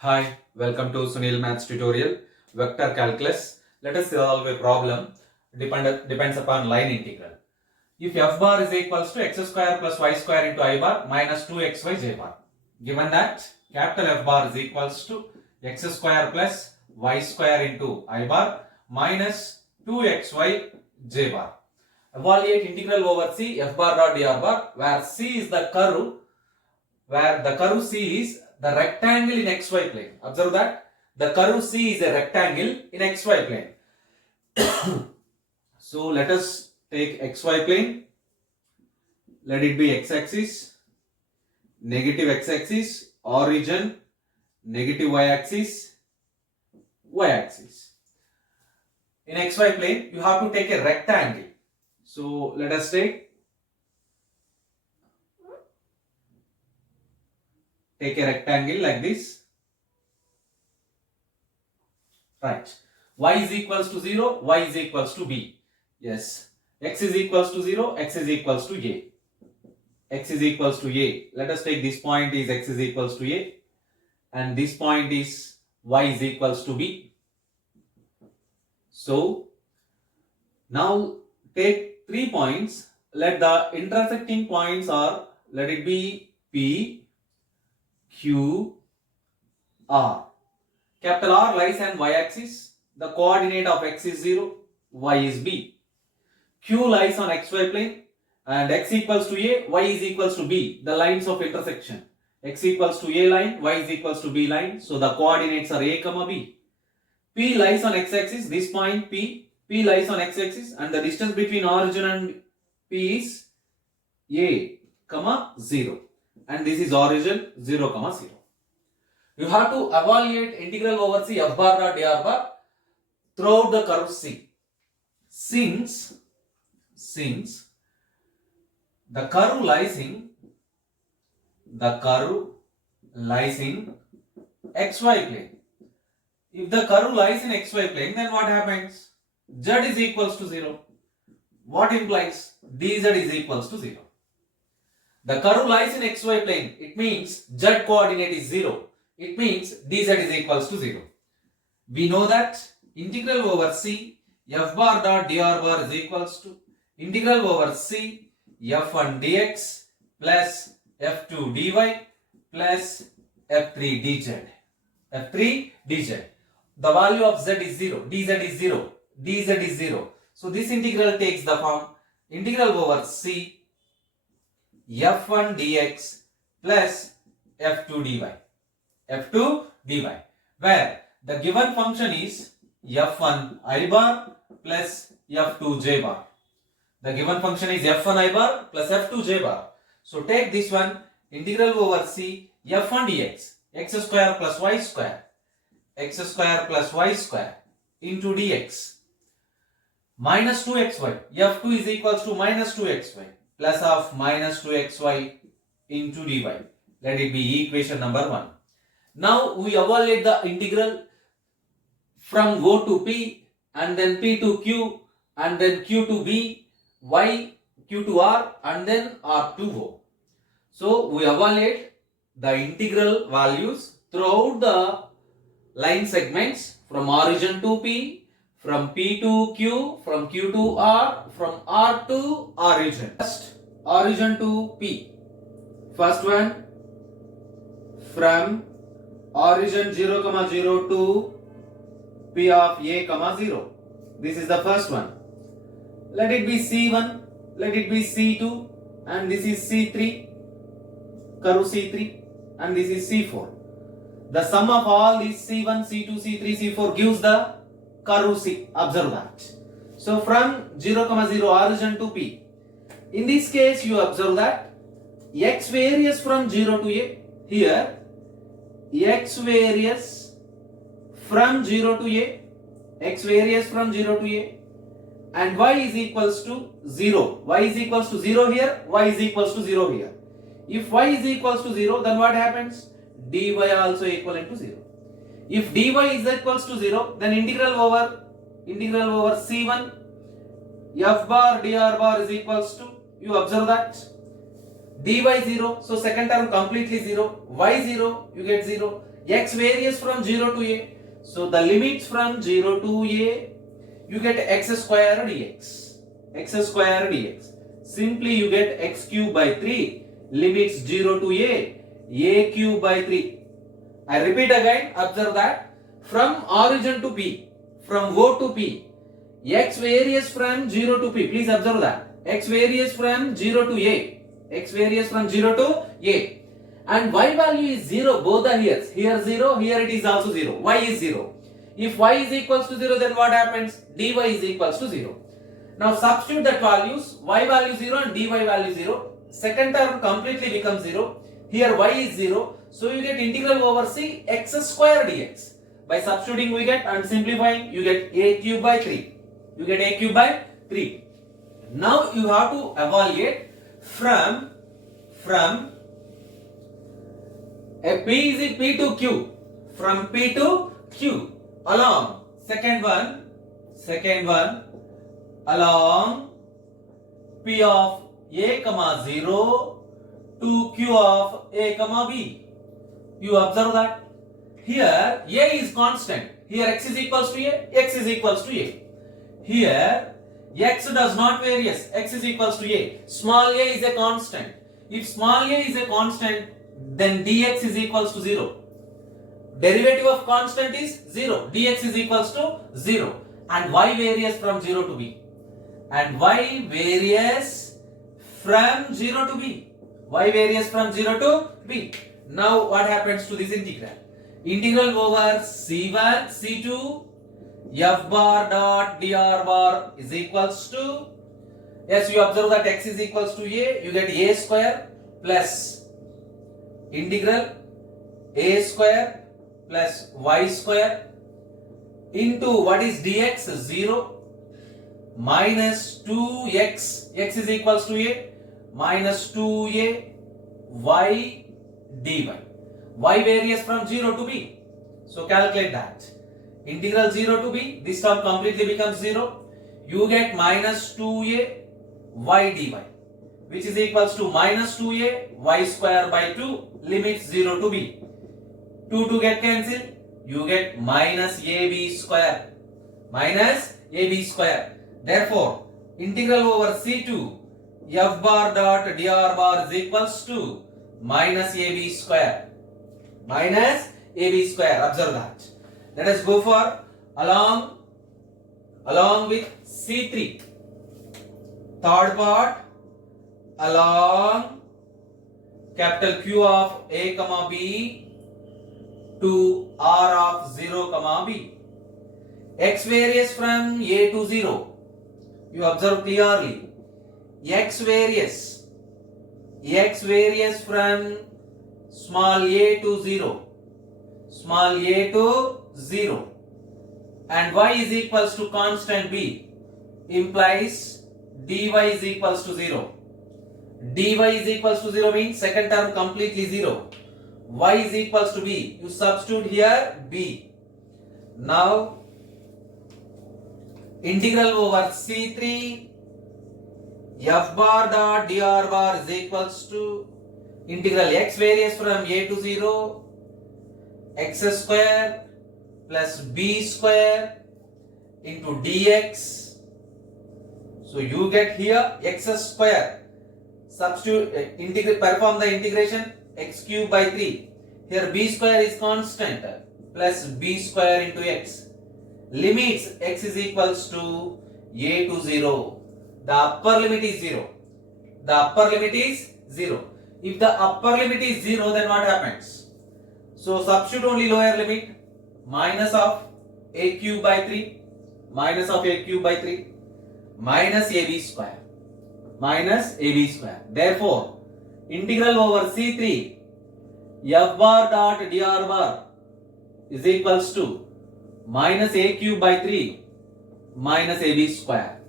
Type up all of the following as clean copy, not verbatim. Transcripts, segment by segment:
Hi, welcome to Sunil Maths tutorial, vector calculus. Let us solve a problem depends upon line integral. If f bar is equals to x square plus y square into I bar minus 2xy j bar. Given that capital F bar is equals to x square plus y square into I bar minus 2xy j bar. Evaluate integral over C f bar dot dr bar where C is the curve, where the curve C is the rectangle in xy plane. Observe that the curve C is a rectangle in xy plane. So let us take xy plane. Let it be x-axis, negative x-axis, origin, negative y-axis, y-axis. In xy plane, you have to take a rectangle. So let us take a rectangle like this. Right. Y is equals to 0, y is equals to b. Yes. X is equals to 0, x is equals to a. X is equals to a. Let us take this point is x is equals to a. And this point is y is equals to b. So, now take 3 points. Let the intersecting points are, let it be P, Q, R. Capital R lies on y-axis. The coordinate of x is 0, y is b. Q lies on xy plane and x equals to a, y is equals to b. The lines of intersection. X equals to a line, y is equals to b line. So the coordinates are a comma b. P lies on x-axis. This point P lies on x-axis and the distance between origin and P is a comma 0. And this is origin 0 comma 0. You have to evaluate integral over C f bar dot dr bar throughout the curve C. Since the curve lies in xy plane. If the curve lies in xy plane, then what happens? Z is equals to 0. What implies? dz is equals to 0. The curve lies in xy plane. It means z coordinate is 0. It means dz is equals to 0. We know that integral over C f bar dot dr bar is equals to integral over C f1 dx plus f2 dy plus f3 dz. f3 dz. The value of z is 0. dz is 0. dz is 0. So this integral takes the form integral over C f1 dx plus f2 dy. f2 dy, where the given function is f1 I bar plus f2 j bar. The given function is f1 I bar plus f2 j bar. So take this one, integral over C f1 dx, x square plus y square into dx minus 2xy, f2 is equals to minus 2xy plus of minus 2xy into dy. Let it be equation number 1. Now we evaluate the integral from O to P and then P to Q and then Q to B, Y, Q to R and then R to O. So we evaluate the integral values throughout the line segments from origin to P, from P to Q, from Q to R, from R to origin. First, origin to P. First one, from origin 0 comma 0 to P of a comma 0. This is the first one. Let it be C1, let it be C2 and this is C3, curve C3 and this is C4. The sum of all these C1, C2, C3, C4 gives the curve C. Observe that. So from 0 comma 0 origin to P. In this case you observe that x varies from 0 to a. Here x varies from 0 to a, x varies from 0 to a and y is equals to 0. Y is equals to 0 here, y is equals to 0 here. If y is equals to 0, then what happens? dy also equivalent to 0. If dy is equals to 0, then integral over C1 f bar dr bar is equals to, you observe that dy 0, so second term completely 0, y 0, you get 0. x varies from 0 to a. So the limits from 0 to a, you get x square dx. X square dx. Simply you get x cube by 3. Limits 0 to a cube by 3. I repeat again, observe that. From origin to P, from O to P, x varies from 0 to P. Please observe that. X varies from 0 to A. X varies from 0 to A. And y value is 0, both are here. Here 0, here it is also 0. Y is 0. If y is equals to 0, then what happens? dy is equals to 0. Now substitute that values, y value 0 and dy value 0. Second term completely becomes 0. Here y is 0. So you get integral over c x square dx. By substituting we get, and simplifying, you get a cube by 3. You get a cube by 3. Now you have to evaluate from a P to Q. From P to Q. Along second one along P of a comma 0 to Q of a comma b. You observe that here a is constant. Here x is equals to a, x is equals to a. Here x does not vary, x is equals to a. Small a is a constant. If small a is a constant, then dx is equals to 0. Derivative of constant is 0. Dx is equals to 0. And y varies from 0 to b. And y varies from 0 to b. Y varies from 0 to b. Now what happens to this integral? Integral over c1, c2, f bar dot dr bar is equals to, yes, you observe that x is equals to a, you get a square plus integral a square plus y square into what is dx 0 minus 2x, x is equals to a, minus 2a y dy. Y varies from 0 to b. So calculate that. Integral 0 to b, this term completely becomes 0. You get minus 2a y dy, which is equals to minus 2a y square by 2, limits 0 to b. 2 get cancelled, you get minus ab square. Minus ab square. Therefore, integral over c2 f bar dot dr bar is equals to minus ab square. Minus ab square. Observe that. Let us go for along with C3. Third part, along capital Q of A comma B to R of 0 comma B. X varies from A to 0. You observe clearly. X varies from small a to 0. Small a to 0. And y is equals to constant b, implies dy is equals to 0. dy is equals to 0 means second term completely 0. Y is equals to b. You substitute here b. Now integral over C3 f bar dot dr bar is equals to integral x varies from a to 0 x square plus b square into dx. So you get here x square. Substitute, perform the integration, x cube by 3. Here b square is constant plus b square into x. Limits x is equals to a to 0. The upper limit is 0. The upper limit is 0. If the upper limit is 0, then what happens? So substitute only lower limit, minus of a cube by 3, minus of a cube by 3, minus ab square, minus ab square. Therefore, integral over C3 f bar dot dr bar is equals to minus a cube by 3 minus ab square.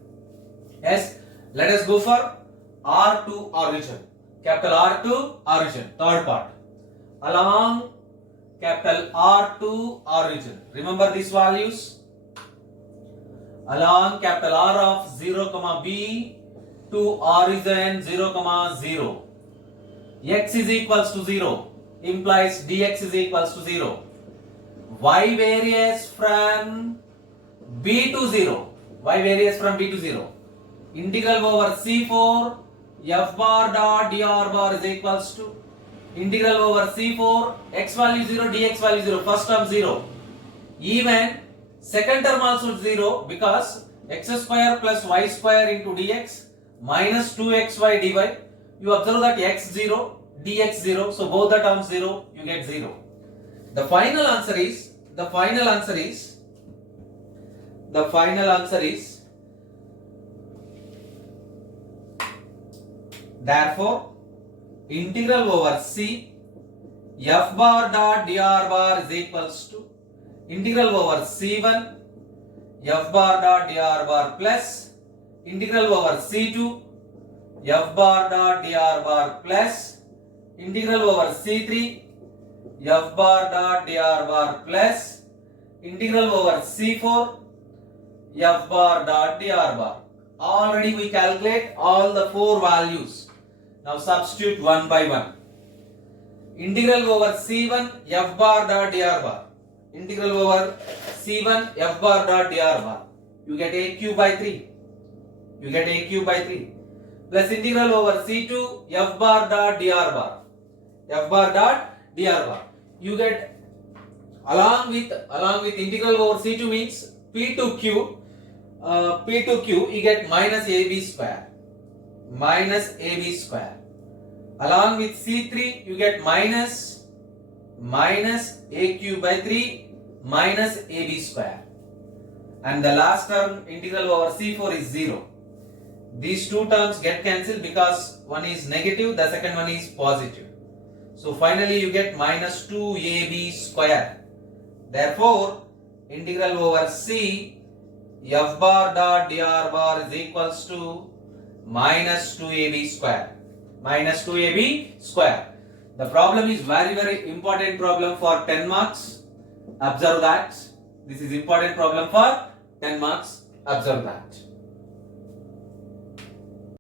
Yes, let us go for R to origin. Capital R to origin, third part. Along capital R to origin. Remember these values? Along capital R of 0 comma b to origin 0 comma 0. X is equals to 0. implies dx is equals to 0. Y varies from b to 0. Y varies from b to 0. Integral over C4 f bar dot dr bar is equals to integral over C4 x value 0 dx value 0. First term 0. Even second term also 0 because x square plus y square into dx minus 2xy dy. You observe that x 0, dx 0. So both the terms 0. You get 0. The final answer is therefore integral over c f bar dot dr bar is equals to integral over c1 f bar dot dr bar plus integral over c2 f bar dot dr bar plus integral over c3 f bar dot dr bar plus integral over c4 f bar dot dr bar. Already we calculate all the four values. Now substitute one by one. Integral over c1 f bar dot dr bar. Integral over c1 f bar dot dr bar. You get a cube by 3. Plus integral over c2 f bar dot dr bar. You get along with integral over c2 means p to q. You get minus ab square. Along with c3 you get minus a cube by 3 minus ab square. And the last term integral over c4 is 0. These two terms get cancelled because one is negative, the second one is positive. So finally you get minus 2ab square. Therefore integral over c f bar dot dr bar is equals to minus 2ab square. The problem is very important problem for 10 marks. Observe that. This is important problem for 10 marks. Observe that.